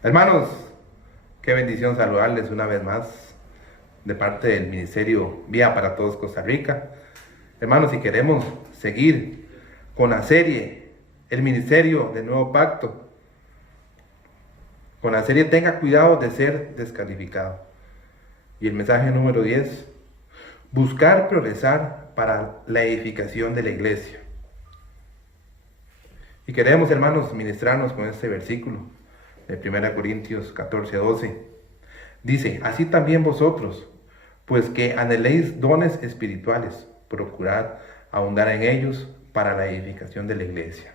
Hermanos, qué bendición saludarles una vez más de parte del Ministerio Vía para Todos Costa Rica. Hermanos, si queremos seguir con la serie El Ministerio del Nuevo Pacto, con la serie Tenga cuidado de ser descalificado. Y el mensaje número 10, buscar progresar para la edificación de la iglesia. Y queremos, hermanos, ministrarnos con este versículo de 1 Corintios 14:12. Dice, así también vosotros, pues que anheléis dones espirituales, procurad ahondar en ellos para la edificación de la iglesia.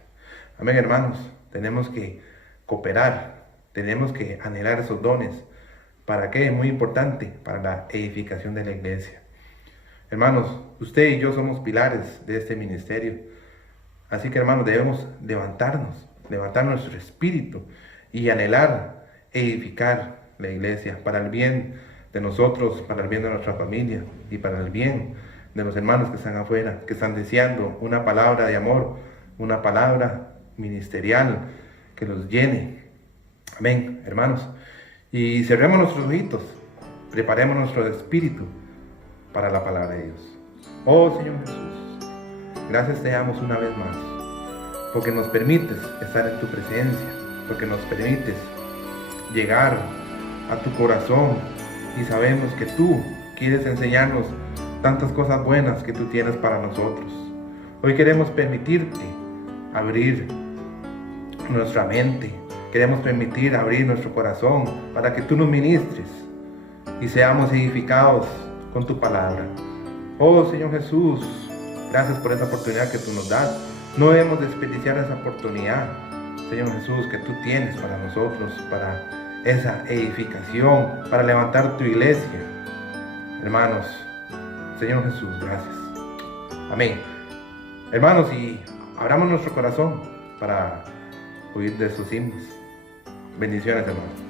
Amén, hermanos, tenemos que cooperar, tenemos que anhelar esos dones. ¿Para qué? Muy importante, para la edificación de la iglesia. Hermanos, usted y yo somos pilares de este ministerio. Así que, hermanos, debemos levantar nuestro espíritu y anhelar edificar la iglesia para el bien de nosotros, para el bien de nuestra familia y para el bien de los hermanos que están afuera, que están deseando una palabra de amor, una palabra ministerial que los llene. Amén, hermanos. Y cerremos nuestros ojitos, preparemos nuestro espíritu para la palabra de Dios. Oh Señor Jesús, gracias te damos una vez más, porque nos permites estar en tu presencia, porque nos permites llegar a tu corazón y sabemos que tú quieres enseñarnos tantas cosas buenas que tú tienes para nosotros. Hoy queremos permitirte abrir nuestra mente, queremos permitir abrir nuestro corazón para que tú nos ministres y seamos edificados con tu palabra. Oh Señor Jesús, gracias por esa oportunidad que tú nos das. No debemos desperdiciar esa oportunidad, Señor Jesús, que tú tienes para nosotros, para esa edificación, para levantar tu iglesia. Hermanos, Señor Jesús, gracias. Amén. Hermanos, y abramos nuestro corazón para oír de sus himnos. Bendiciones, hermanos.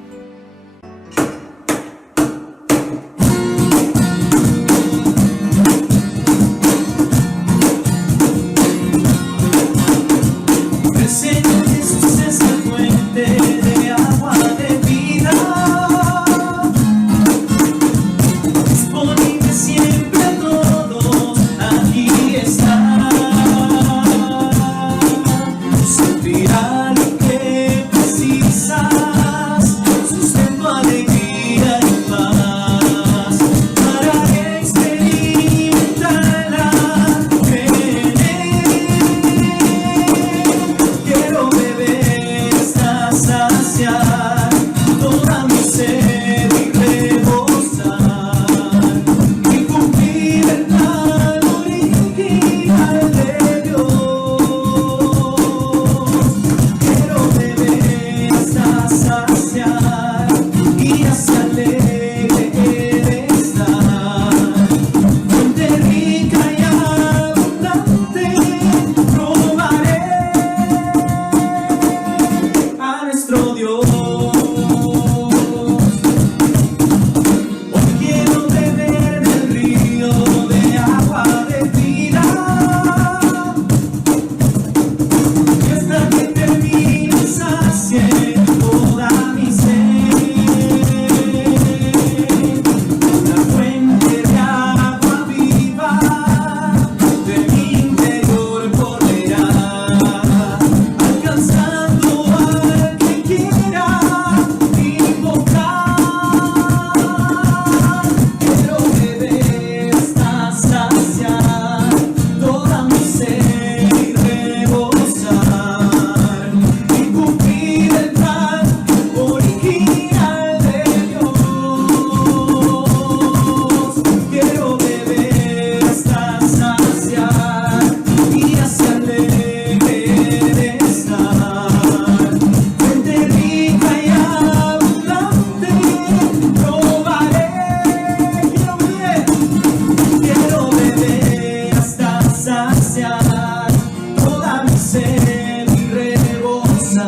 Toda mi sed y rebosar.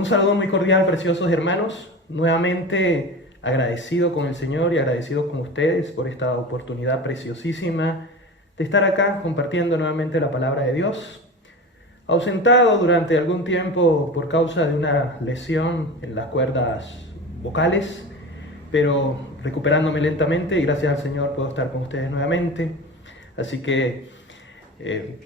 Un saludo muy cordial, preciosos hermanos. Nuevamente agradecido con el Señor y agradecido con ustedes por esta oportunidad preciosísima de estar acá compartiendo nuevamente la palabra de Dios. Ausentado durante algún tiempo por causa de una lesión en las cuerdas vocales, pero recuperándome lentamente y gracias al Señor puedo estar con ustedes nuevamente. Así que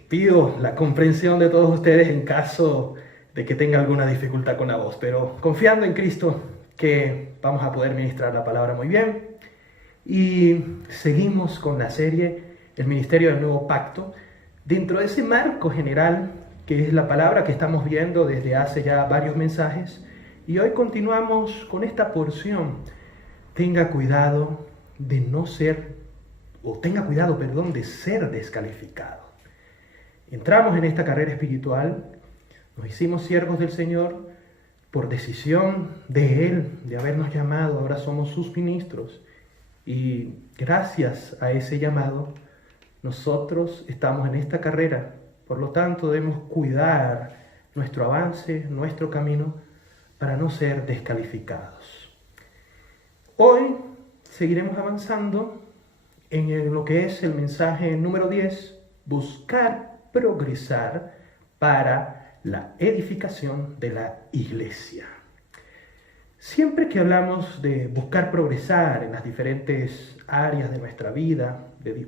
pido la comprensión de todos ustedes en caso de que tenga alguna dificultad con la voz, pero confiando en Cristo que vamos a poder ministrar la palabra muy bien. Y seguimos con la serie El Ministerio del Nuevo Pacto, dentro de ese marco general que es la palabra que estamos viendo desde hace ya varios mensajes, y hoy continuamos con esta porción. Tenga cuidado de no ser, o tenga cuidado, perdón, de ser descalificado. Entramos en esta carrera espiritual. Nos hicimos siervos del Señor por decisión de Él, de habernos llamado. Ahora somos sus ministros. Y gracias a ese llamado, nosotros estamos en esta carrera. Por lo tanto, debemos cuidar nuestro avance, nuestro camino, para no ser descalificados. Hoy seguiremos avanzando en lo que es el mensaje número 10, buscar progresar para la edificación de la iglesia. Siempre que hablamos de buscar progresar en las diferentes áreas de nuestra vida, de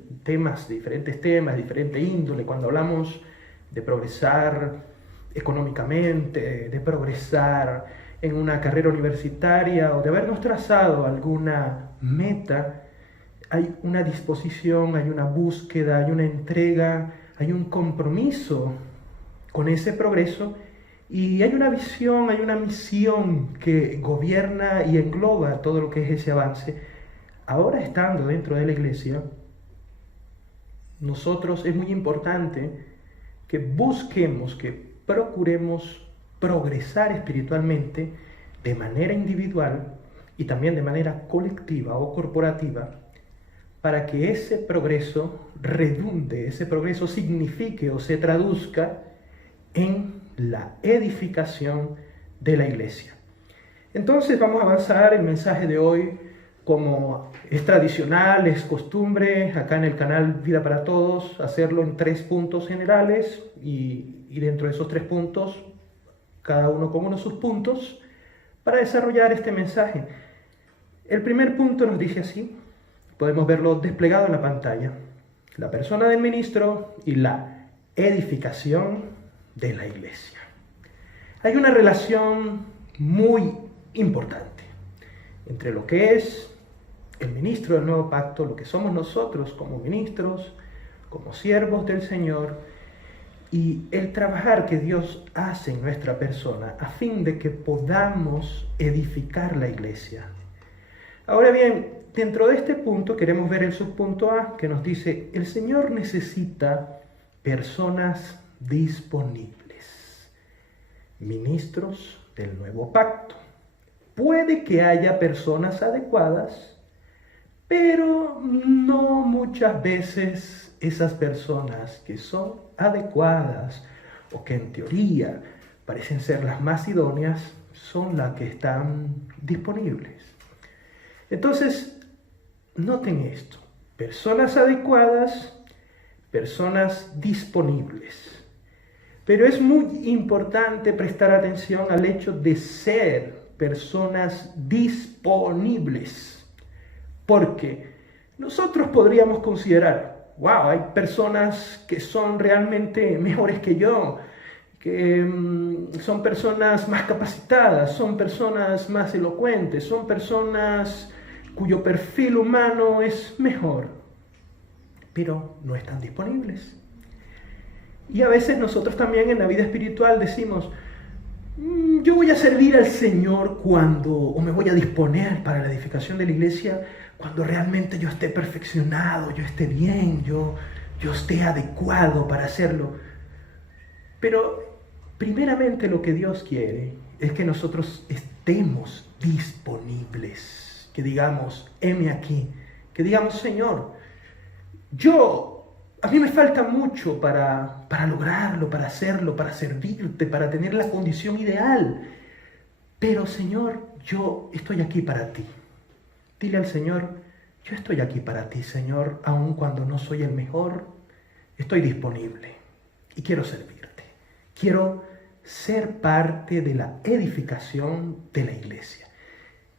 diferentes temas, diferente índole, cuando hablamos de progresar económicamente, de progresar en una carrera universitaria o de habernos trazado alguna meta, hay una disposición, hay una búsqueda, hay una entrega, hay un compromiso con ese progreso, y hay una visión, hay una misión que gobierna y engloba todo lo que es ese avance. Ahora, estando dentro de la iglesia, nosotros es muy importante que busquemos, que procuremos progresar espiritualmente de manera individual y también de manera colectiva o corporativa, para que ese progreso redunde, ese progreso signifique o se traduzca en la edificación de la iglesia. Entonces vamos a avanzar el mensaje de hoy, como es tradicional, es costumbre acá en el canal Vida para Todos, hacerlo en 3 puntos generales y dentro de esos 3 puntos, cada uno con uno de sus puntos, para desarrollar este mensaje. El primer punto nos dice así, podemos verlo desplegado en la pantalla: la persona del ministro y la edificación de la iglesia. Hay una relación muy importante entre lo que es el ministro del nuevo pacto, lo que somos nosotros como ministros, como siervos del Señor, y el trabajar que Dios hace en nuestra persona a fin de que podamos edificar la iglesia. Ahora bien, dentro de este punto queremos ver el subpunto A, que nos dice: el Señor necesita personas disponibles, ministros del nuevo pacto. Puede que haya personas adecuadas, pero no muchas veces esas personas que son adecuadas o que en teoría parecen ser las más idóneas son las que están disponibles. Entonces, noten esto: personas adecuadas, personas disponibles. Pero es muy importante prestar atención al hecho de ser personas disponibles, porque nosotros podríamos considerar: wow, hay personas que son realmente mejores que yo, que son personas más capacitadas, son personas más elocuentes, son personas cuyo perfil humano es mejor, pero no están disponibles. Y a veces nosotros también en la vida espiritual decimos: yo voy a servir al Señor o me voy a disponer para la edificación de la iglesia cuando realmente yo esté perfeccionado, yo esté bien, yo esté adecuado para hacerlo. Pero primeramente lo que Dios quiere es que nosotros estemos disponibles, que digamos: heme aquí, que digamos: Señor, a mí me falta mucho para lograrlo, para hacerlo, para servirte, para tener la condición ideal. Pero Señor, yo estoy aquí para ti. Dile al Señor, yo estoy aquí para ti, Señor, aun cuando no soy el mejor, estoy disponible y quiero servirte. Quiero ser parte de la edificación de la iglesia.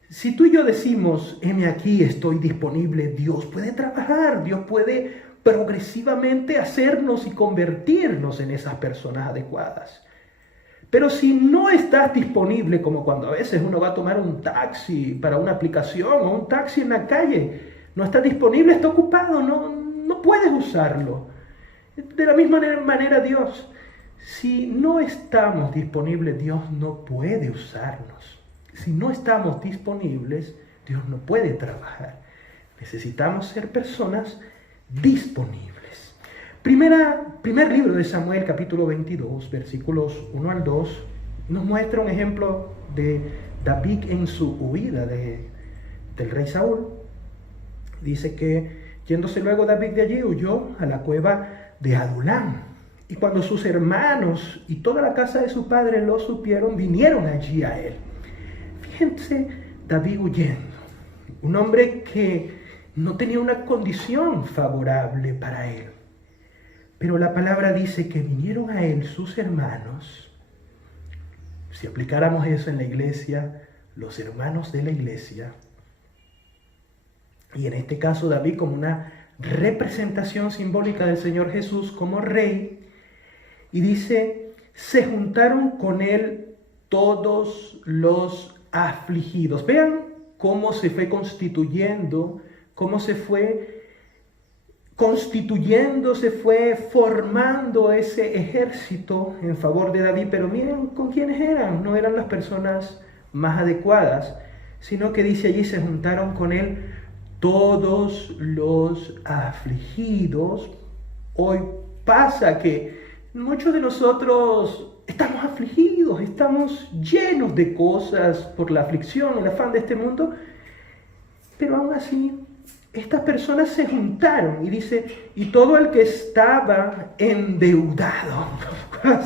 Si tú y yo decimos, heme aquí, estoy disponible, Dios puede trabajar, Dios puede progresivamente hacernos y convertirnos en esas personas adecuadas. Pero si no estás disponible, como cuando a veces uno va a tomar un taxi para una aplicación o un taxi en la calle, no está disponible, está ocupado, no puedes usarlo. De la misma manera Dios, si no estamos disponibles, Dios no puede usarnos. Si no estamos disponibles, Dios no puede trabajar. Necesitamos ser personas disponibles. Primer libro de Samuel, capítulo 22, versículos 1 al 2, nos muestra un ejemplo de David en su huida del rey Saúl. Dice que, yéndose luego David de allí, huyó a la cueva de Adulam. Y cuando sus hermanos y toda la casa de su padre lo supieron, vinieron allí a él. Fíjense, David huyendo. Un hombre que no tenía una condición favorable para él. Pero la palabra dice que vinieron a él sus hermanos. Si aplicáramos eso en la iglesia, los hermanos de la iglesia. Y en este caso David como una representación simbólica del Señor Jesús como rey. Y dice, se juntaron con él todos los afligidos. Vean cómo se fue constituyendo, cómo se fue formando ese ejército en favor de David. Pero miren con quiénes eran. No eran las personas más adecuadas, sino que dice allí, se juntaron con él todos los afligidos. Hoy pasa que muchos de nosotros estamos afligidos, estamos llenos de cosas por la aflicción, el afán de este mundo, pero aún así estas personas se juntaron y dice, y todo el que estaba endeudado.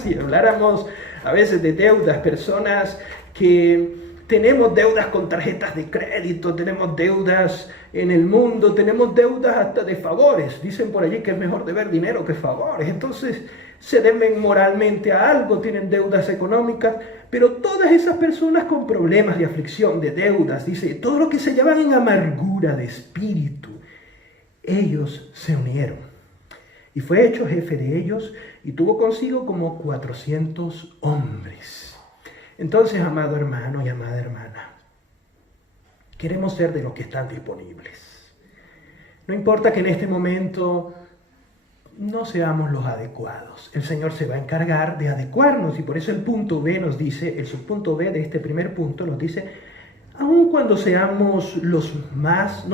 Si habláramos a veces de deudas, personas que tenemos deudas con tarjetas de crédito, tenemos deudas en el mundo, tenemos deudas hasta de favores. Dicen por allí que es mejor deber dinero que favores. Entonces se deben moralmente a algo, tienen deudas económicas, pero todas esas personas con problemas de aflicción, de deudas, dice, todo lo que se llaman en amargura de espíritu, ellos se unieron. Y fue hecho jefe de ellos y tuvo consigo como 400 hombres. Entonces, amado hermano y amada hermana, queremos ser de los que están disponibles. No importa que en este momento no seamos los adecuados. El Señor se va a encargar de adecuarnos y por eso el punto B nos dice, el subpunto B de este primer punto nos dice, aun cuando no seamos los más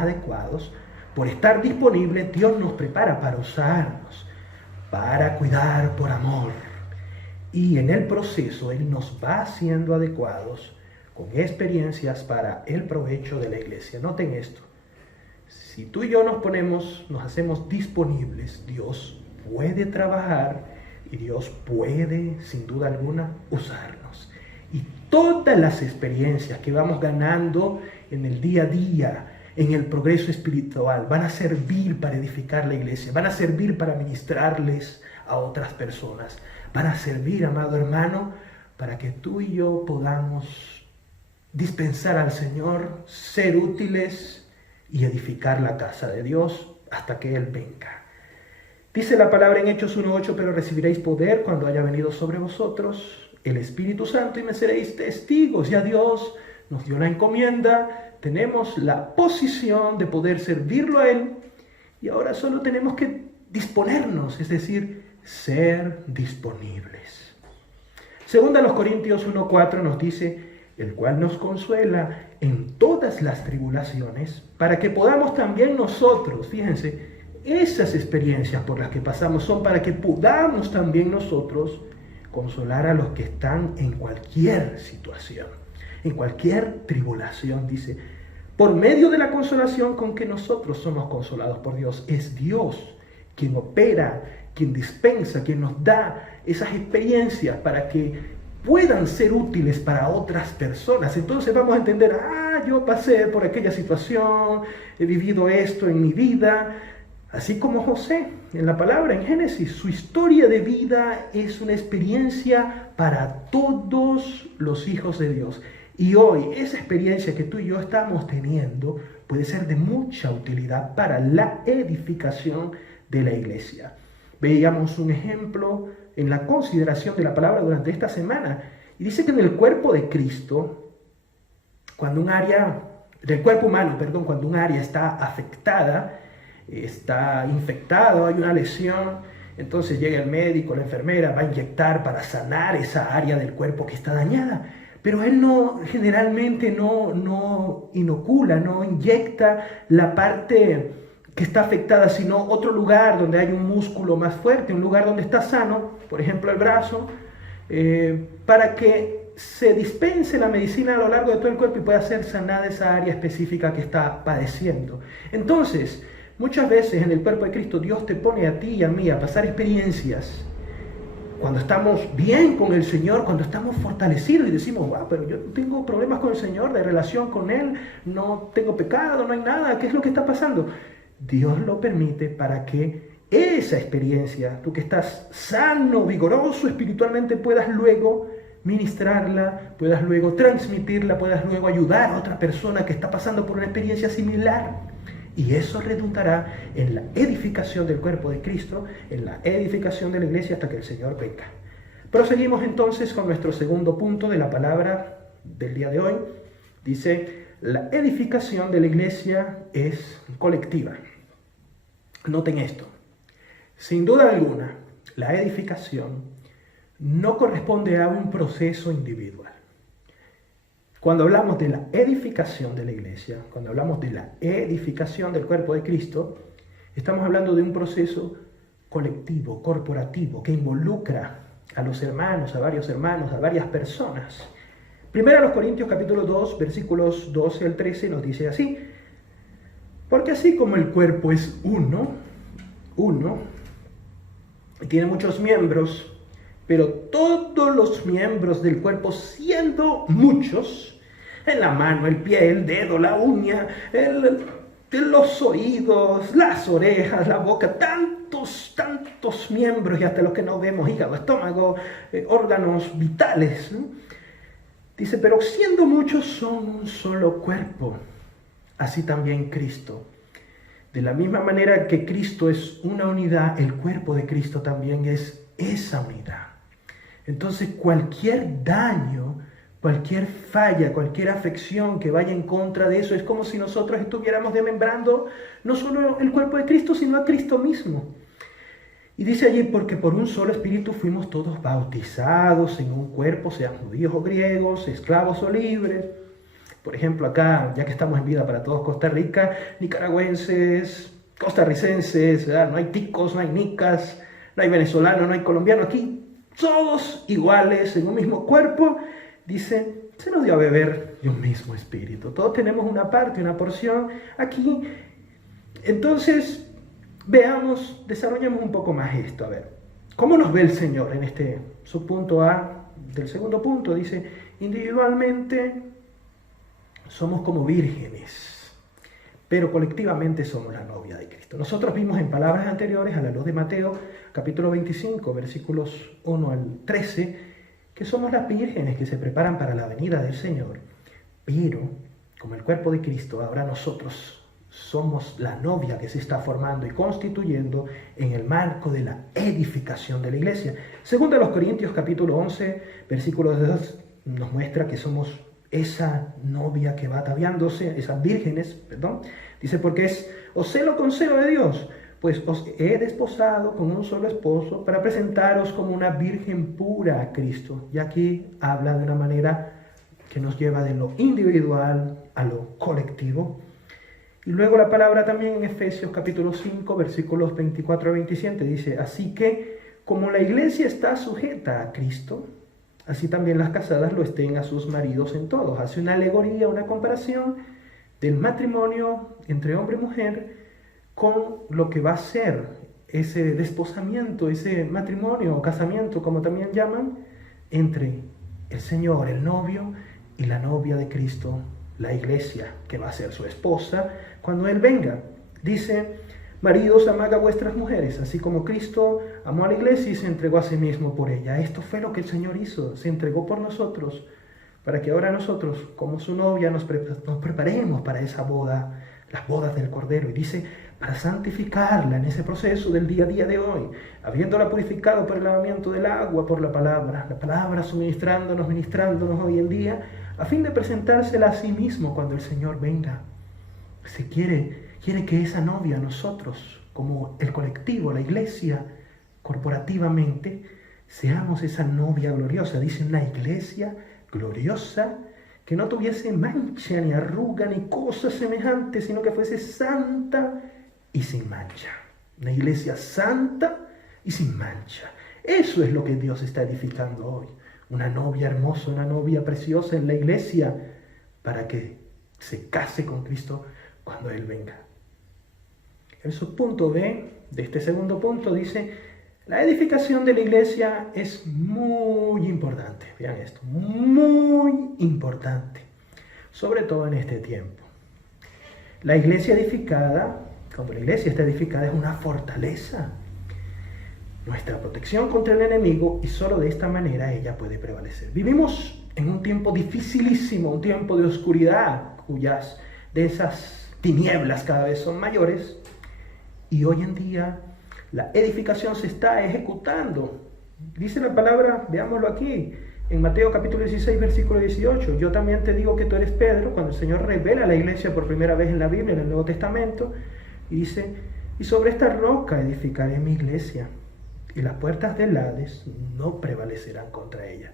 adecuados, por estar disponibles, Dios nos prepara para usarnos, para cuidar por amor. Y en el proceso Él nos va haciendo adecuados con experiencias para el provecho de la iglesia. Noten esto. Si tú y yo nos hacemos disponibles, Dios puede trabajar y Dios puede, sin duda alguna, usarnos. Y todas las experiencias que vamos ganando en el día a día, en el progreso espiritual, van a servir para edificar la iglesia, van a servir para ministrarles a otras personas, van a servir, amado hermano, para que tú y yo podamos dispensar al Señor, ser útiles y edificar la casa de Dios hasta que Él venga. Dice la palabra en Hechos 1:8, pero recibiréis poder cuando haya venido sobre vosotros el Espíritu Santo y me seréis testigos. Ya Dios nos dio la encomienda, tenemos la posición de poder servirlo a Él y ahora solo tenemos que disponernos, es decir, ser disponibles. Segunda los Corintios 1:4 nos dice, el cual nos consuela en todas las tribulaciones, para que podamos también nosotros, fíjense, esas experiencias por las que pasamos son para que podamos también nosotros consolar a los que están en cualquier situación, en cualquier tribulación, dice, por medio de la consolación con que nosotros somos consolados por Dios. Es Dios quien opera, quien dispensa, quien nos da esas experiencias para que puedan ser útiles para otras personas. Entonces vamos a entender, yo pasé por aquella situación, he vivido esto en mi vida, así como José, en la palabra, en Génesis, su historia de vida es una experiencia para todos los hijos de Dios. Y hoy esa experiencia que tú y yo estamos teniendo puede ser de mucha utilidad para la edificación de la iglesia. Veíamos un ejemplo en la consideración de la palabra durante esta semana. Y dice que en el cuerpo de Cristo, cuando un área, del cuerpo humano, perdón, cuando un área está afectada, está infectado, hay una lesión, entonces llega el médico, la enfermera, va a inyectar para sanar esa área del cuerpo que está dañada. Pero él generalmente no inocula, no inyecta la parte que está afectada, sino otro lugar donde hay un músculo más fuerte, un lugar donde está sano, por ejemplo el brazo, para que se dispense la medicina a lo largo de todo el cuerpo y pueda ser sanada esa área específica que está padeciendo. Entonces, muchas veces en el cuerpo de Cristo Dios te pone a ti y a mí a pasar experiencias cuando estamos bien con el Señor, cuando estamos fortalecidos y decimos, pero yo no tengo problemas con el Señor, de relación con Él, no tengo pecado, no hay nada, ¿qué es lo que está pasando? Dios lo permite para que esa experiencia, tú que estás sano, vigoroso espiritualmente, puedas luego ministrarla, puedas luego transmitirla, puedas luego ayudar a otra persona que está pasando por una experiencia similar. Y eso redundará en la edificación del cuerpo de Cristo, en la edificación de la iglesia hasta que el Señor venga. Proseguimos entonces con nuestro segundo punto de la palabra del día de hoy. Dice, la edificación de la iglesia es colectiva. Noten esto. Sin duda alguna, la edificación no corresponde a un proceso individual. Cuando hablamos de la edificación de la iglesia, cuando hablamos de la edificación del cuerpo de Cristo, estamos hablando de un proceso colectivo, corporativo, que involucra a los hermanos, a varios hermanos, a varias personas. Primero a los Corintios capítulo 2, versículos 12 al 13 nos dice así, porque así como el cuerpo es uno, y tiene muchos miembros, pero todos los miembros del cuerpo, siendo muchos, en la mano, el pie, el dedo, la uña, los oídos, las orejas, la boca, tantos miembros y hasta los que no vemos, hígado, estómago, órganos vitales, ¿no? Dice, pero siendo muchos son un solo cuerpo, así también Cristo. De la misma manera que Cristo es una unidad, el cuerpo de Cristo también es esa unidad. Entonces cualquier daño, cualquier falla, cualquier afección que vaya en contra de eso, es como si nosotros estuviéramos desmembrando no solo el cuerpo de Cristo, sino a Cristo mismo. Y dice allí, porque por un solo espíritu fuimos todos bautizados en un cuerpo, sean judíos o griegos, esclavos o libres. Por ejemplo, acá, ya que estamos en Vida para Todos Costa Rica, nicaragüenses, costarricenses, ¿verdad? No hay ticos, no hay nicas, no hay venezolanos, no hay colombianos, aquí todos iguales en un mismo cuerpo. Dice, se nos dio a beber de un mismo espíritu. Todos tenemos una parte, una porción aquí. Entonces, veamos, desarrollemos un poco más esto. A ver, ¿cómo nos ve el Señor en este subpunto A del segundo punto? Dice, individualmente somos como vírgenes, pero colectivamente somos la novia de Cristo. Nosotros vimos en palabras anteriores, a la luz de Mateo, capítulo 25, versículos 1 al 13, que somos las vírgenes que se preparan para la venida del Señor, pero como el cuerpo de Cristo, ahora nosotros somos la novia que se está formando y constituyendo en el marco de la edificación de la iglesia. Según los Corintios capítulo 11, versículo 2, nos muestra que somos esa novia que va ataviándose, esas vírgenes, perdón. Dice, porque os celo con celo de Dios, pues os he desposado con un solo esposo para presentaros como una virgen pura a Cristo. Y aquí habla de una manera que nos lleva de lo individual a lo colectivo. Y luego la palabra también en Efesios capítulo 5, versículos 24 a 27 dice, así que como la iglesia está sujeta a Cristo, así también las casadas lo estén a sus maridos en todos. Hace una alegoría, una comparación del matrimonio entre hombre y mujer con lo que va a ser ese desposamiento, ese matrimonio o casamiento, como también llaman, entre el Señor, el novio, y la novia de Cristo, la iglesia, que va a ser su esposa cuando Él venga. Dice: maridos, amad a vuestras mujeres, así como Cristo amó a la iglesia y se entregó a sí mismo por ella. Esto fue lo que el Señor hizo, se entregó por nosotros, para que ahora nosotros, como su novia, nos preparemos para esa boda, las bodas del Cordero. Y dice, para santificarla en ese proceso del día a día de hoy, habiéndola purificado por el lavamiento del agua, por la palabra suministrándonos, ministrándonos hoy en día, a fin de presentársela a sí mismo cuando el Señor venga. Se quiere que esa novia, nosotros, como el colectivo, la iglesia, corporativamente, seamos esa novia gloriosa. Dice, una iglesia gloriosa, que no tuviese mancha, ni arruga, ni cosa semejante, sino que fuese santa y sin mancha. Una iglesia santa y sin mancha. Eso es lo que Dios está edificando hoy. Una novia hermosa, una novia preciosa en la iglesia, para que se case con Cristo cuando Él venga. El subpunto B de este segundo punto dice: la edificación de la iglesia es muy importante. Vean esto, muy importante, sobre todo en este tiempo. La iglesia edificada, cuando la iglesia está edificada, es una fortaleza, nuestra protección contra el enemigo, y solo de esta manera ella puede prevalecer. Vivimos en un tiempo dificilísimo, un tiempo de oscuridad, cuyas de esas tinieblas cada vez son mayores, y hoy en día la edificación se está ejecutando. Dice la palabra, veámoslo aquí, en Mateo capítulo 16, versículo 18. Yo también te digo que tú eres Pedro, cuando el Señor revela a la iglesia por primera vez en la Biblia, en el Nuevo Testamento, y dice: y sobre esta roca edificaré mi iglesia, y las puertas del Hades no prevalecerán contra ella.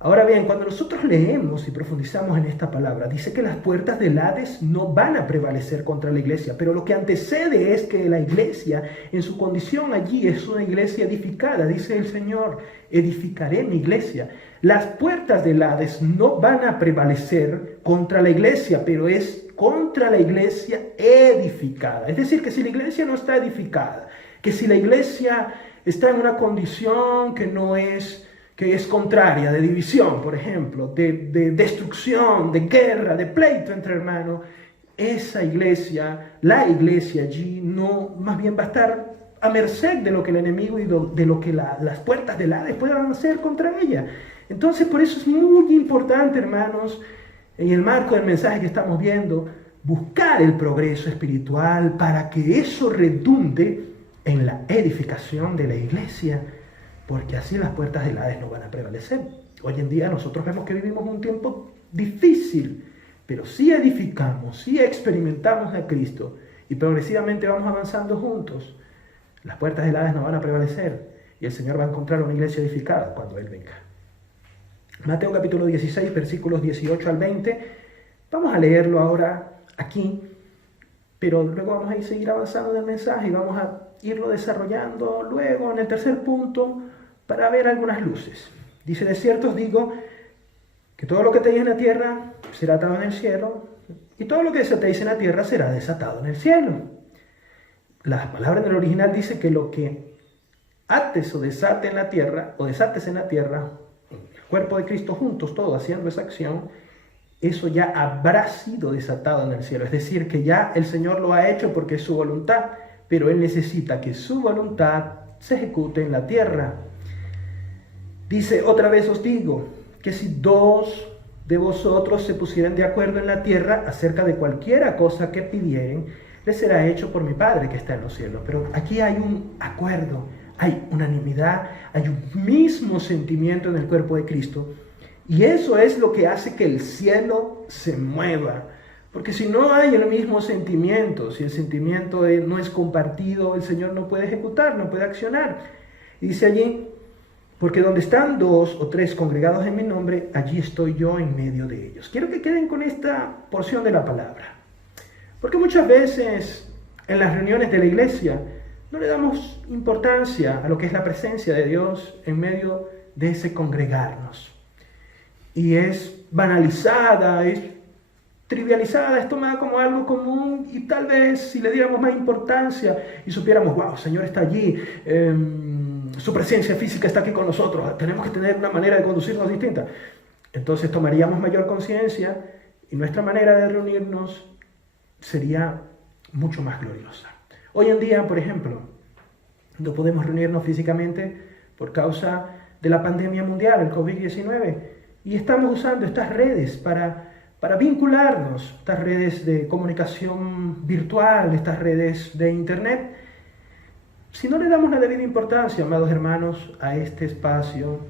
Ahora bien, cuando nosotros leemos y profundizamos en esta palabra, dice que las puertas del Hades no van a prevalecer contra la iglesia, pero lo que antecede es que la iglesia, en su condición allí, es una iglesia edificada. Dice el Señor: edificaré mi iglesia. Las puertas del Hades no van a prevalecer contra la iglesia, pero es contra la iglesia edificada. Es decir, que si la iglesia no está edificada, que si la iglesia está en una condición que es contraria, de división, por ejemplo, de destrucción, de guerra, de pleito entre hermanos, esa iglesia, la iglesia allí, no, más bien va a estar a merced de lo que el enemigo y de lo que las puertas del Hades puedan hacer contra ella. Entonces, por eso es muy importante, hermanos, en el marco del mensaje que estamos viendo, buscar el progreso espiritual para que eso redunde en la edificación de la iglesia, porque así las puertas del Hades no van a prevalecer. Hoy en día nosotros vemos que vivimos un tiempo difícil, pero si edificamos, si experimentamos a Cristo y progresivamente vamos avanzando juntos, las puertas del Hades no van a prevalecer y el Señor va a encontrar una iglesia edificada cuando Él venga. Mateo capítulo 16, versículos 18 al 20. Vamos a leerlo ahora aquí, pero luego vamos a seguir avanzando en el mensaje y vamos a irlo desarrollando luego en el tercer punto para ver algunas luces. Dice: de cierto os digo que todo lo que atéis en la tierra será atado en el cielo, y todo lo que desatéis en la tierra será desatado en el cielo. La palabra en el original dice que lo que ates o desates en la tierra, el cuerpo de Cristo juntos, todos haciendo esa acción, eso ya habrá sido desatado en el cielo. Es decir, que ya el Señor lo ha hecho porque es su voluntad, pero Él necesita que su voluntad se ejecute en la tierra. Dice: otra vez os digo, que si dos de vosotros se pusieran de acuerdo en la tierra acerca de cualquiera cosa que pidieren, les será hecho por mi Padre que está en los cielos. Pero aquí hay un acuerdo, hay unanimidad, hay un mismo sentimiento en el cuerpo de Cristo, y eso es lo que hace que el cielo se mueva. Porque si no hay el mismo sentimiento, si el sentimiento no es compartido, el Señor no puede ejecutar, no puede accionar. Y dice allí: porque donde están dos o tres congregados en mi nombre, allí estoy yo en medio de ellos. Quiero que queden con esta porción de la palabra, porque muchas veces en las reuniones de la iglesia no le damos importancia a lo que es la presencia de Dios en medio de ese congregarnos. Y es banalizada, es trivializada, es tomada como algo común, y tal vez si le diéramos más importancia y supiéramos: wow, el Señor está allí, su presencia física está aquí con nosotros, tenemos que tener una manera de conducirnos distinta. Entonces tomaríamos mayor conciencia y nuestra manera de reunirnos sería mucho más gloriosa. Hoy en día, por ejemplo, no podemos reunirnos físicamente por causa de la pandemia mundial, el COVID-19, y estamos usando estas redes para vincularnos, estas redes de comunicación virtual, estas redes de internet. Si no le damos la debida importancia, amados hermanos, a este espacio,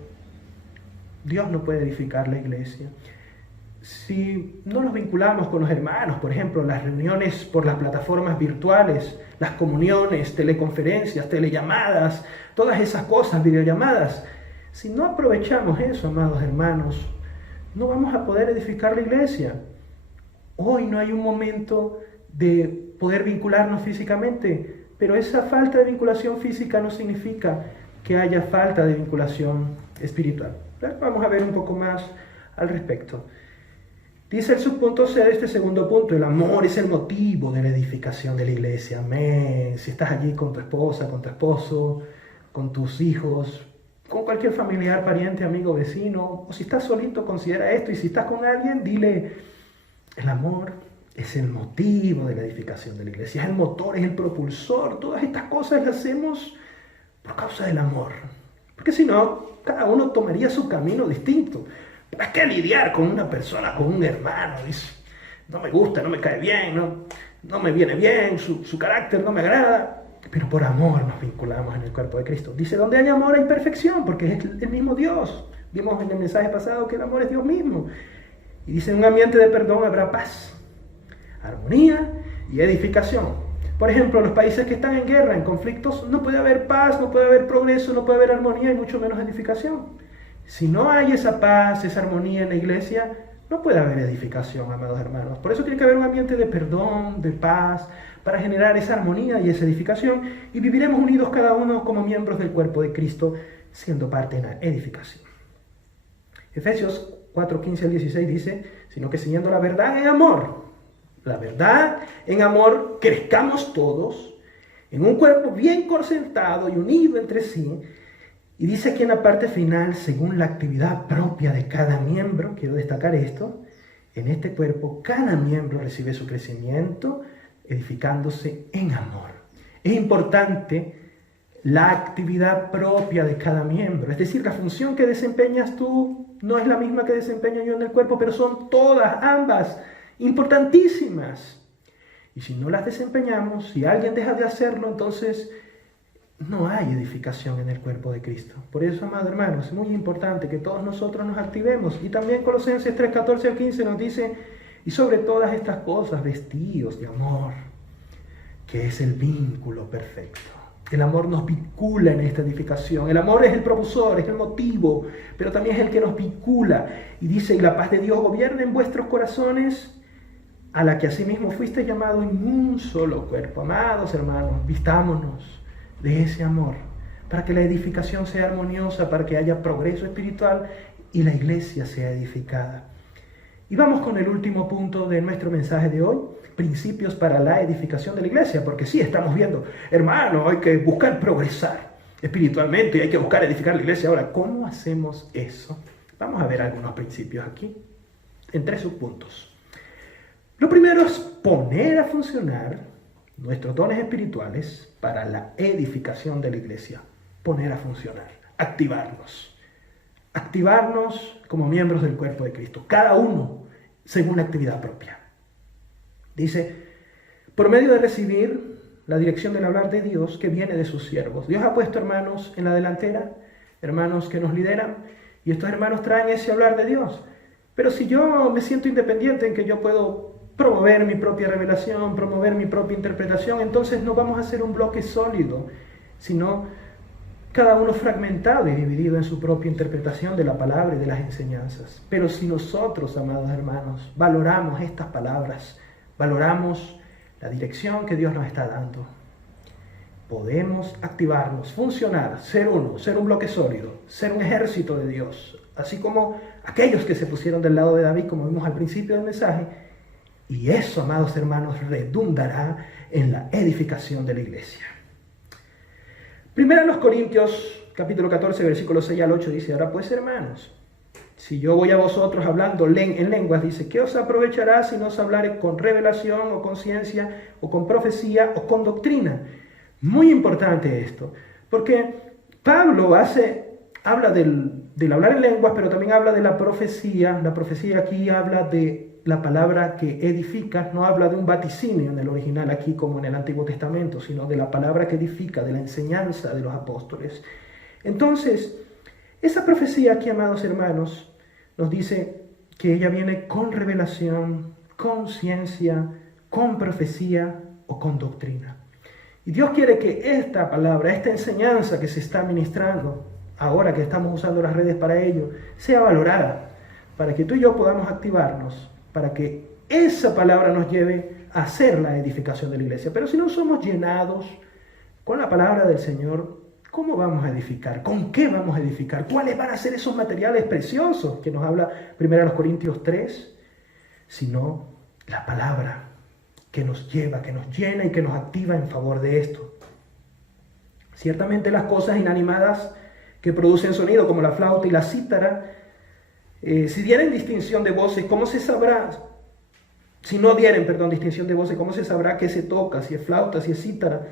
Dios no puede edificar la iglesia. Si no nos vinculamos con los hermanos, por ejemplo, las reuniones por las plataformas virtuales, las comuniones, teleconferencias, telellamadas, todas esas cosas, videollamadas, si no aprovechamos eso, amados hermanos, no vamos a poder edificar la iglesia. Hoy no hay un momento de poder vincularnos físicamente, pero esa falta de vinculación física no significa que haya falta de vinculación espiritual. Vamos a ver un poco más al respecto. Dice el subpunto C de este segundo punto: el amor es el motivo de la edificación de la iglesia. Amén. Si estás allí con tu esposa, con tu esposo, con tus hijos, con cualquier familiar, pariente, amigo, vecino, o si estás solito, considera esto, y si estás con alguien, dile: el amor es el motivo de la edificación de la iglesia, es el motor, es el propulsor. Todas estas cosas las hacemos por causa del amor, porque si no, cada uno tomaría su camino distinto. ¿Para qué lidiar con una persona, con un hermano? Dice: no me gusta, no me cae bien, no me viene bien, su carácter no me agrada. Pero por amor nos vinculamos en el cuerpo de Cristo. Dice: donde hay amor hay perfección, porque es el mismo Dios. Vimos en el mensaje pasado que el amor es Dios mismo. Y dice: en un ambiente de perdón habrá paz, armonía y edificación. Por ejemplo, los países que están en guerra, en conflictos, no puede haber paz, no puede haber progreso, no puede haber armonía y mucho menos edificación. Si no hay esa paz, esa armonía en la iglesia, no puede haber edificación, amados hermanos. Por eso tiene que haber un ambiente de perdón, de paz, para generar esa armonía y esa edificación, y viviremos unidos cada uno como miembros del cuerpo de Cristo, siendo parte de la edificación. Efesios 4:15 al 16 dice: sino que siguiendo la verdad en amor, la verdad en amor, crezcamos todos en un cuerpo bien concertado y unido entre sí. Y dice aquí en la parte final: según la actividad propia de cada miembro. Quiero destacar esto: en este cuerpo cada miembro recibe su crecimiento, edificándose en amor. Es importante la actividad propia de cada miembro, es decir, la función que desempeñas tú no es la misma que desempeño yo en el cuerpo, pero son todas, ambas, importantísimas. Y si no las desempeñamos, si alguien deja de hacerlo, entonces no hay edificación en el cuerpo de Cristo. Por eso, amados hermanos, es muy importante que todos nosotros nos activemos. Y también Colosenses 3:14 al 15 nos dice: y sobre todas estas cosas, vestíos de amor, que es el vínculo perfecto. El amor nos vincula en esta edificación. El amor es el propulsor, es el motivo, pero también es el que nos vincula. Y dice: y la paz de Dios gobierna en vuestros corazones, a la que asimismo fuiste llamado en un solo cuerpo. Amados hermanos, vistámonos de ese amor, para que la edificación sea armoniosa, para que haya progreso espiritual y la iglesia sea edificada. Y vamos con el último punto de nuestro mensaje de hoy: principios para la edificación de la iglesia. Porque sí, estamos viendo, hermano, hay que buscar progresar espiritualmente y hay que buscar edificar la iglesia. Ahora, ¿cómo hacemos eso? Vamos a ver algunos principios aquí, en 3 subpuntos. Lo primero es poner a funcionar nuestros dones espirituales para la edificación de la iglesia. Poner a funcionar, activarlos. Activarnos como miembros del cuerpo de Cristo, cada uno según la actividad propia. Dice: por medio de recibir la dirección del hablar de Dios que viene de sus siervos. Dios ha puesto hermanos en la delantera, hermanos que nos lideran, y estos hermanos traen ese hablar de Dios. Pero si yo me siento independiente en que yo puedo promover mi propia revelación, promover mi propia interpretación, entonces no vamos a ser un bloque sólido, sino cada uno fragmentado y dividido en su propia interpretación de la palabra y de las enseñanzas. Pero si nosotros, amados hermanos, valoramos estas palabras, valoramos la dirección que Dios nos está dando, podemos activarnos, funcionar, ser uno, ser un bloque sólido, ser un ejército de Dios, así como aquellos que se pusieron del lado de David, como vimos al principio del mensaje. Y eso, amados hermanos, redundará en la edificación de la iglesia. Primera a los Corintios, capítulo 14, versículo 6 al 8, dice: ahora pues, hermanos, si yo voy a vosotros hablando en lenguas, dice, ¿qué os aprovechará si no os hablare con revelación o con ciencia o con profecía o con doctrina? Muy importante esto, porque Pablo habla del hablar en lenguas, pero también habla de la profecía. La profecía aquí habla de la palabra que edifica, no habla de un vaticinio en el original aquí como en el Antiguo Testamento, sino de la palabra que edifica, de la enseñanza de los apóstoles. Entonces, esa profecía aquí, amados hermanos, nos dice que ella viene con revelación, con ciencia, con profecía o con doctrina. Y Dios quiere que esta palabra, esta enseñanza que se está ministrando, ahora que estamos usando las redes para ello, sea valorada, para que tú y yo podamos activarnos, para que esa palabra nos lleve a hacer la edificación de la iglesia. Pero si no somos llenados con la palabra del Señor, ¿cómo vamos a edificar? ¿Con qué vamos a edificar? ¿Cuáles van a ser esos materiales preciosos que nos habla 1 Corintios 3? Sino la palabra que nos lleva, que nos llena y que nos activa en favor de esto. Ciertamente las cosas inanimadas que producen sonido, como la flauta y la cítara, si dieren distinción de voces, ¿cómo se sabrá? Si no dieren, distinción de voces, ¿cómo se sabrá qué se toca? Si es flauta, si es cítara.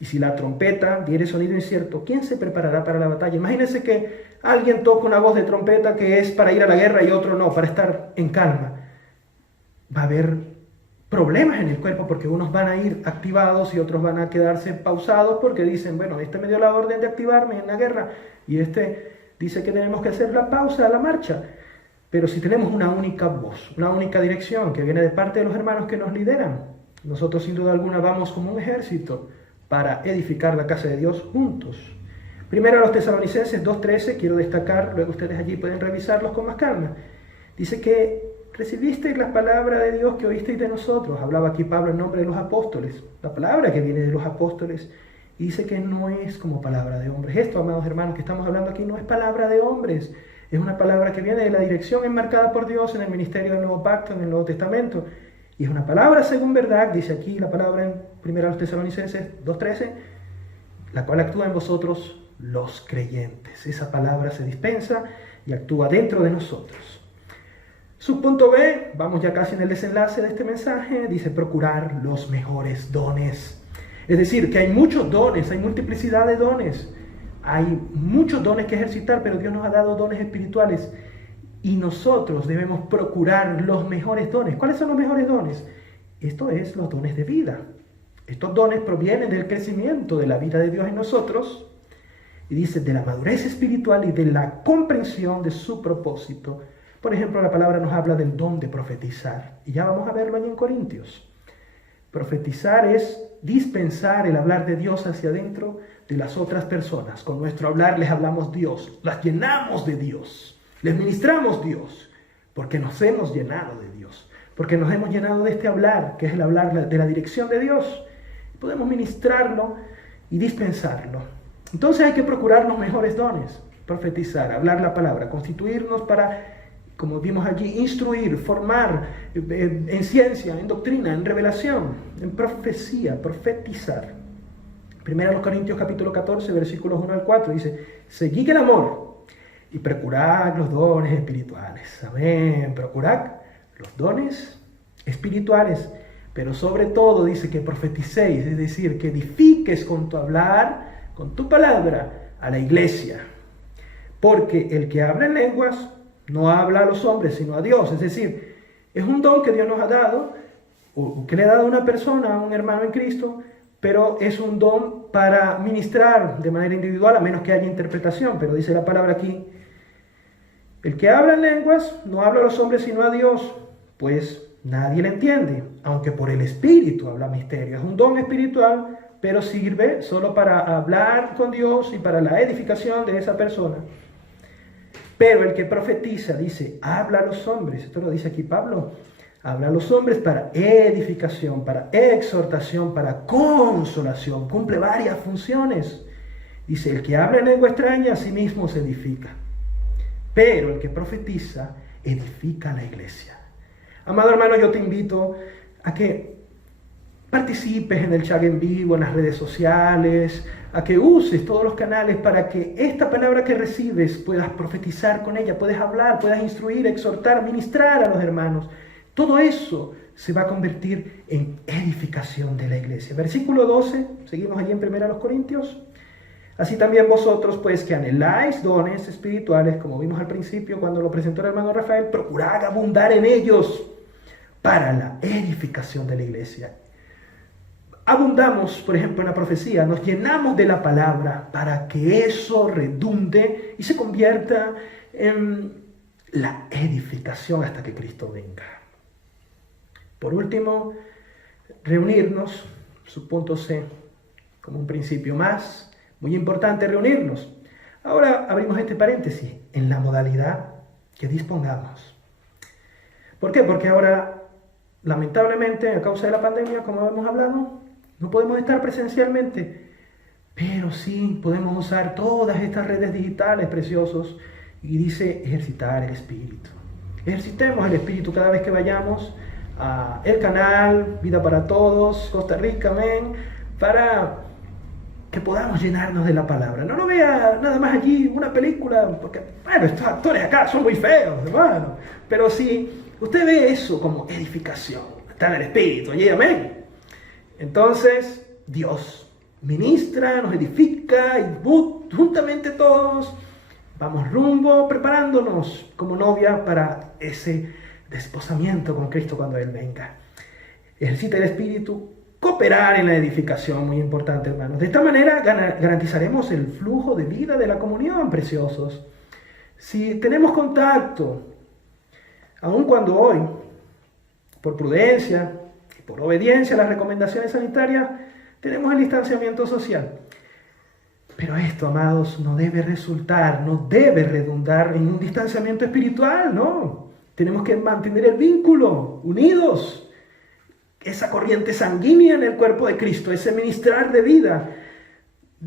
Y si la trompeta diere sonido incierto, ¿quién se preparará para la batalla? Imagínense que alguien toca una voz de trompeta que es para ir a la guerra y otro no, para estar en calma. Va a haber problemas en el cuerpo porque unos van a ir activados y otros van a quedarse pausados porque dicen, bueno, este me dio la orden de activarme en la guerra y este dice que tenemos que hacer la pausa a la marcha. Pero si tenemos una única voz, una única dirección que viene de parte de los hermanos que nos lideran, nosotros sin duda alguna vamos como un ejército para edificar la casa de Dios juntos. Primero a los Tesalonicenses 2:13, quiero destacar, luego ustedes allí pueden revisarlos con más calma. Dice que recibisteis la palabra de Dios que oísteis de nosotros. Hablaba aquí Pablo en nombre de los apóstoles, la palabra que viene de los apóstoles. Y dice que no es como palabra de hombres. Esto, amados hermanos, que estamos hablando aquí no es palabra de hombres. Es una palabra que viene de la dirección enmarcada por Dios en el ministerio del Nuevo Pacto, en el Nuevo Testamento. Y es una palabra según verdad, dice aquí la palabra en 1 Tesalonicenses 2:13, la cual actúa en vosotros los creyentes. Esa palabra se dispensa y actúa dentro de nosotros. Subpunto B, vamos ya casi en el desenlace de este mensaje, dice procurar los mejores dones. Es decir, que hay muchos dones, hay multiplicidad de dones. Hay muchos dones que ejercitar, pero Dios nos ha dado dones espirituales y nosotros debemos procurar los mejores dones. ¿Cuáles son los mejores dones? Esto es los dones de vida. Estos dones provienen del crecimiento de la vida de Dios en nosotros y dice de la madurez espiritual y de la comprensión de su propósito. Por ejemplo, la palabra nos habla del don de profetizar y ya vamos a verlo ahí en Corintios. Profetizar es dispensar el hablar de Dios hacia adentro de las otras personas. Con nuestro hablar les hablamos Dios, las llenamos de Dios, les ministramos Dios, porque nos hemos llenado de Dios, porque nos hemos llenado de este hablar, que es el hablar de la dirección de Dios. Podemos ministrarlo y dispensarlo. Entonces hay que procurar los mejores dones, profetizar, hablar la palabra, constituirnos para, como vimos allí, instruir, formar en ciencia, en doctrina, en revelación, en profecía, profetizar. Primero a los Corintios capítulo 14, versículos 1 al 4, dice, seguid el amor y procurad los dones espirituales. Amén, procurad los dones espirituales, pero sobre todo dice que profeticéis, es decir, que edifiques con tu hablar, con tu palabra, a la iglesia. Porque el que habla en lenguas no habla a los hombres, sino a Dios. Es decir, es un don que Dios nos ha dado, o que le ha dado a una persona, a un hermano en Cristo, pero es un don para ministrar de manera individual, a menos que haya interpretación. Pero dice la palabra aquí, el que habla en lenguas no habla a los hombres, sino a Dios, pues nadie le entiende, aunque por el Espíritu habla misterio. Es un don espiritual, pero sirve solo para hablar con Dios y para la edificación de esa persona. Pero el que profetiza, dice, habla a los hombres. Esto lo dice aquí Pablo. Habla a los hombres para edificación, para exhortación, para consolación. Cumple varias funciones. Dice, el que habla en lengua extraña a sí mismo se edifica. Pero el que profetiza edifica a la iglesia. Amado hermano, yo te invito a que participes en el chat en vivo, en las redes sociales, a que uses todos los canales para que esta palabra que recibes puedas profetizar con ella, puedas hablar, puedas instruir, exhortar, ministrar a los hermanos. Todo eso se va a convertir en edificación de la iglesia. Versículo 12, seguimos allí en 1 Corintios. Así también vosotros, pues, que anheláis dones espirituales, como vimos al principio cuando lo presentó el hermano Rafael, procurad abundar en ellos para la edificación de la iglesia. Abundamos, por ejemplo, en la profecía, nos llenamos de la palabra para que eso redunde y se convierta en la edificación hasta que Cristo venga. Por último, reunirnos, su punto C, como un principio más, muy importante reunirnos. Ahora abrimos este paréntesis, en la modalidad que dispongamos. ¿Por qué? Porque ahora, lamentablemente, a causa de la pandemia, como hemos hablado, no podemos estar presencialmente, pero sí podemos usar todas estas redes digitales preciosos. Y dice ejercitar el espíritu. Ejercitemos el espíritu cada vez que vayamos a el canal Vida para Todos, Costa Rica, amén, para que podamos llenarnos de la palabra. No lo vea nada más allí una película, porque, bueno, estos actores acá son muy feos, hermano. Pero si usted ve eso como edificación, está en el espíritu allí, amén. Entonces, Dios ministra, nos edifica y juntamente todos vamos rumbo, preparándonos como novia para ese desposamiento con Cristo cuando Él venga. Ejercita el espíritu, cooperar en la edificación, muy importante, hermanos. De esta manera garantizaremos el flujo de vida de la comunión, preciosos. Si tenemos contacto, aun cuando hoy, por prudencia y por obediencia a las recomendaciones sanitarias, tenemos el distanciamiento social. Pero esto, amados, no debe resultar, no debe redundar en un distanciamiento espiritual, no. Tenemos que mantener el vínculo, unidos. Esa corriente sanguínea en el cuerpo de Cristo, ese ministrar de vida.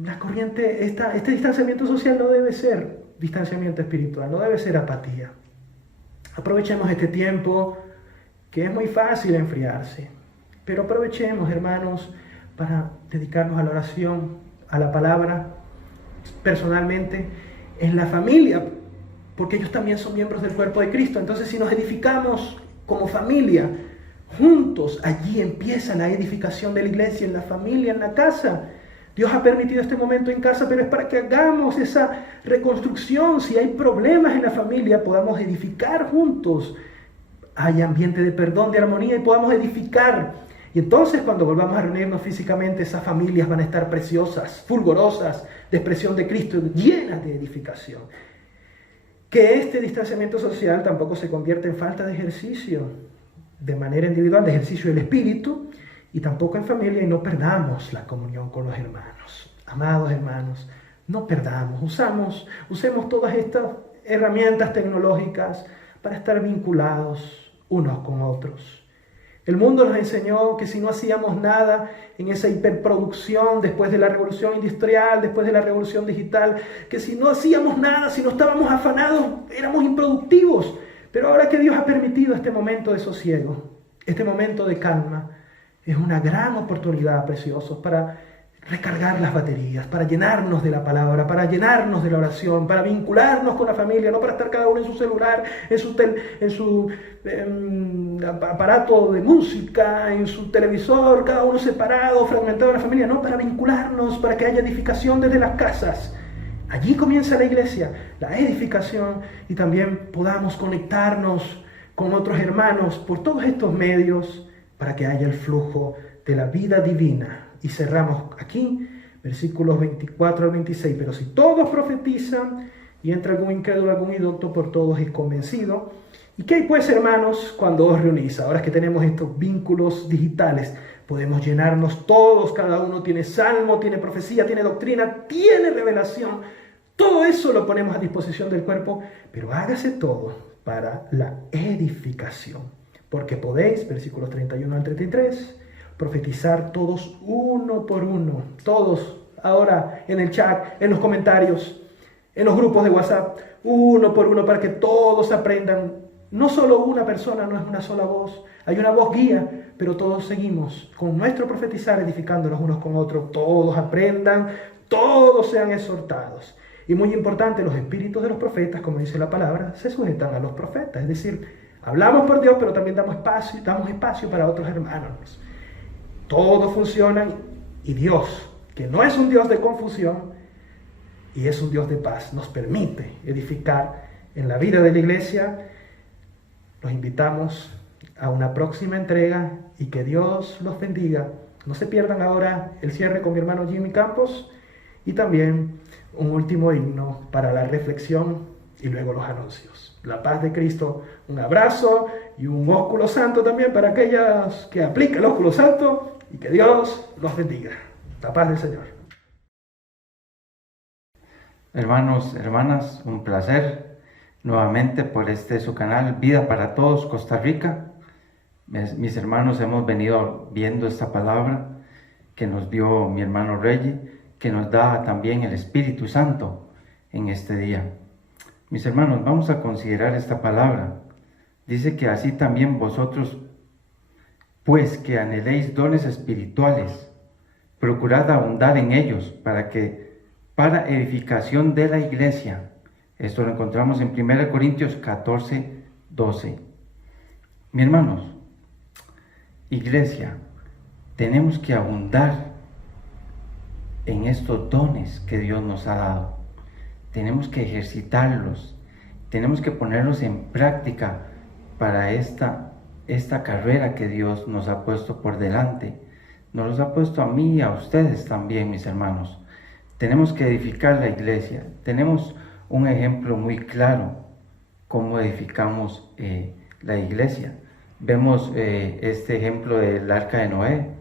La corriente, este distanciamiento social no debe ser distanciamiento espiritual, no debe ser apatía. Aprovechemos este tiempo, que es muy fácil enfriarse. Pero aprovechemos, hermanos, para dedicarnos a la oración, a la palabra, personalmente, en la familia, porque ellos también son miembros del cuerpo de Cristo. Entonces, si nos edificamos como familia, juntos, allí empieza la edificación de la iglesia, en la familia, en la casa. Dios ha permitido este momento en casa, pero es para que hagamos esa reconstrucción. Si hay problemas en la familia, podamos edificar juntos. Hay ambiente de perdón, de armonía, y podamos edificar. Y entonces, cuando volvamos a reunirnos físicamente, esas familias van a estar preciosas, fulgurosas, de expresión de Cristo, llenas de edificación. Que este distanciamiento social tampoco se convierta en falta de ejercicio, de manera individual, de ejercicio del espíritu, y tampoco en familia, y no perdamos la comunión con los hermanos. Amados hermanos, no perdamos, usemos todas estas herramientas tecnológicas para estar vinculados unos con otros. El mundo nos enseñó que si no hacíamos nada en esa hiperproducción después de la revolución industrial, después de la revolución digital, que si no hacíamos nada, si no estábamos afanados, éramos improductivos. Pero ahora que Dios ha permitido este momento de sosiego, este momento de calma, es una gran oportunidad, preciosos, para recargar las baterías, para llenarnos de la palabra, para llenarnos de la oración, para vincularnos con la familia, no para estar cada uno en su celular, en su aparato de música, en su televisor, cada uno separado, fragmentado de la familia, no, para vincularnos, para que haya edificación desde las casas. Allí comienza la iglesia, la edificación, y también podamos conectarnos con otros hermanos por todos estos medios para que haya el flujo de la vida divina. Y cerramos aquí, versículos 24 al 26. Pero si todos profetizan y entra algún incrédulo, algún indocto, por todos es convencido. ¿Y qué hay pues, hermanos, cuando os reunís? Ahora que tenemos estos vínculos digitales, podemos llenarnos todos, cada uno tiene salmo, tiene profecía, tiene doctrina, tiene revelación. Todo eso lo ponemos a disposición del cuerpo, pero hágase todo para la edificación. Porque podéis, versículos 31 al 33, profetizar todos uno por uno, todos ahora en el chat, en los comentarios, en los grupos de WhatsApp, uno por uno, para que todos aprendan. No solo una persona, no es una sola voz, hay una voz guía, pero todos seguimos con nuestro profetizar edificándonos unos con otros, todos aprendan, todos sean exhortados. Y muy importante, los espíritus de los profetas, como dice la palabra, se sujetan a los profetas, es decir, hablamos por Dios, pero también damos espacio para otros hermanos. Todos funcionan y Dios, que no es un Dios de confusión y es un Dios de paz, nos permite edificar en la vida de la iglesia. Los invitamos a una próxima entrega y que Dios los bendiga. No se pierdan ahora el cierre con mi hermano Jimmy Campos y también un último himno para la reflexión y luego los anuncios. La paz de Cristo, un abrazo y un ósculo santo también para aquellas que aplican el ósculo santo y que Dios los bendiga. La paz del Señor. Hermanos, hermanas, un placer nuevamente por su canal Vida para Todos Costa Rica. Mis hermanos, hemos venido viendo esta palabra que nos dio mi hermano Reggie, que nos da también el Espíritu Santo en este día. Mis hermanos, vamos a considerar esta palabra. Dice que así también vosotros, pues que anheléis dones espirituales, procurad abundar en ellos para edificación de la iglesia. Esto lo encontramos en 1 Corintios 14, 12. Mis hermanos, iglesia, tenemos que abundar en estos dones que Dios nos ha dado. Tenemos que ejercitarlos, tenemos que ponerlos en práctica para esta carrera que Dios nos ha puesto por delante. Nos los ha puesto a mí y a ustedes también, mis hermanos. Tenemos que edificar la iglesia. Tenemos un ejemplo muy claro cómo edificamos la iglesia. Vemos este ejemplo del arca de Noé.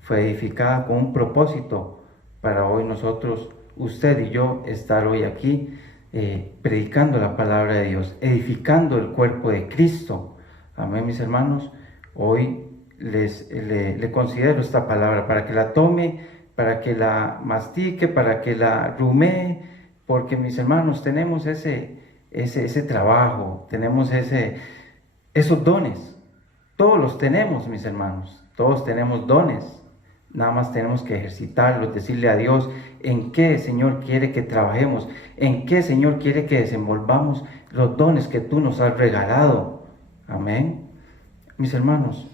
Fue edificada con un propósito para hoy nosotros, usted y yo, estar hoy aquí predicando la palabra de Dios, edificando el cuerpo de Cristo. Amén, mis hermanos. Hoy le considero esta palabra para que la tome, para que la mastique, para que la rumee, porque mis hermanos tenemos ese trabajo, tenemos esos dones. Todos los tenemos, mis hermanos, todos tenemos dones. Nada más tenemos que ejercitarlos, decirle a Dios en qué, Señor, quiere que trabajemos, en qué, Señor, quiere que desenvolvamos los dones que tú nos has regalado. Amén. Mis hermanos,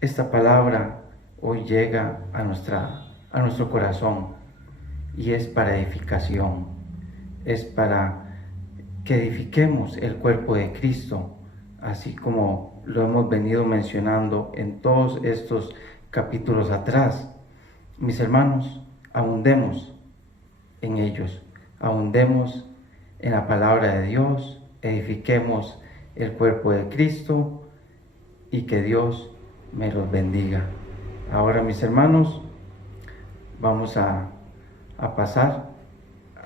esta palabra hoy llega a nuestro corazón y es para edificación, es para que edifiquemos el cuerpo de Cristo, así como lo hemos venido mencionando en todos estos capítulos atrás. Mis hermanos, abundemos en ellos, abundemos en la palabra de Dios, edifiquemos el cuerpo de Cristo y que Dios me los bendiga. Ahora, mis hermanos, vamos a pasar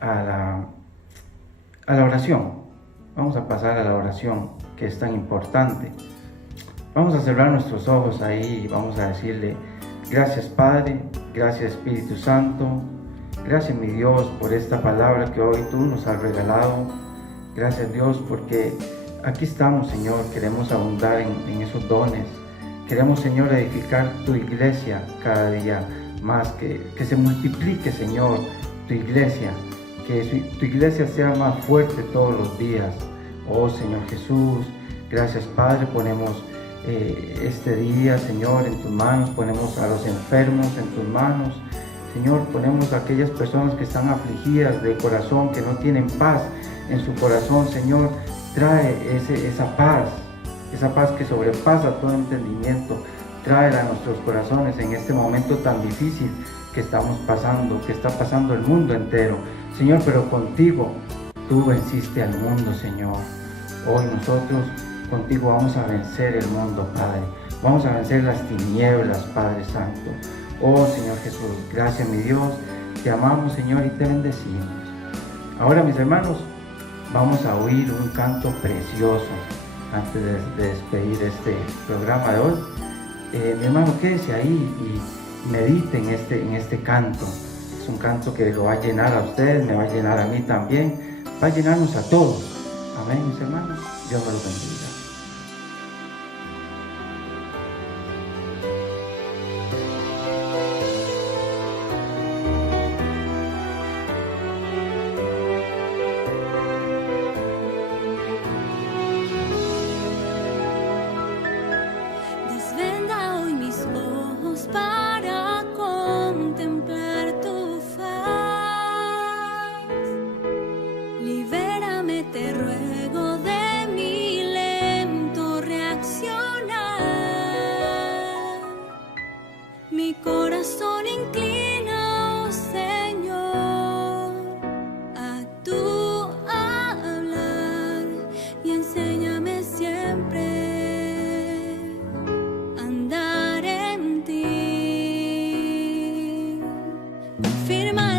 a la oración. Vamos a pasar a la oración, que es tan importante. Vamos a cerrar nuestros ojos ahí y vamos a decirle: gracias, Padre, gracias, Espíritu Santo, gracias, mi Dios, por esta palabra que hoy tú nos has regalado. Gracias, Dios, porque aquí estamos, Señor, queremos abundar en esos dones. Queremos, Señor, edificar tu iglesia cada día más, que se multiplique, Señor, tu iglesia, que tu iglesia sea más fuerte todos los días. Oh, Señor Jesús, gracias, Padre, ponemos este día, Señor, en tus manos, ponemos a los enfermos en tus manos, Señor, ponemos a aquellas personas que están afligidas de corazón, que no tienen paz en su corazón. Señor, trae esa paz que sobrepasa todo entendimiento, tráela a nuestros corazones en este momento tan difícil que estamos pasando, que está pasando el mundo entero, Señor, pero contigo tú venciste al mundo, Señor. Hoy nosotros contigo vamos a vencer el mundo, Padre. Vamos a vencer las tinieblas, Padre Santo. Oh, Señor Jesús, gracias, mi Dios. Te amamos, Señor, y te bendecimos. Ahora, mis hermanos, vamos a oír un canto precioso antes de despedir este programa de hoy. Mi hermano, quédese ahí y medite en este canto. Es un canto que lo va a llenar a ustedes, me va a llenar a mí también, va a llenarnos a todos. Amén, mis hermanos. Dios me los bendiga. firma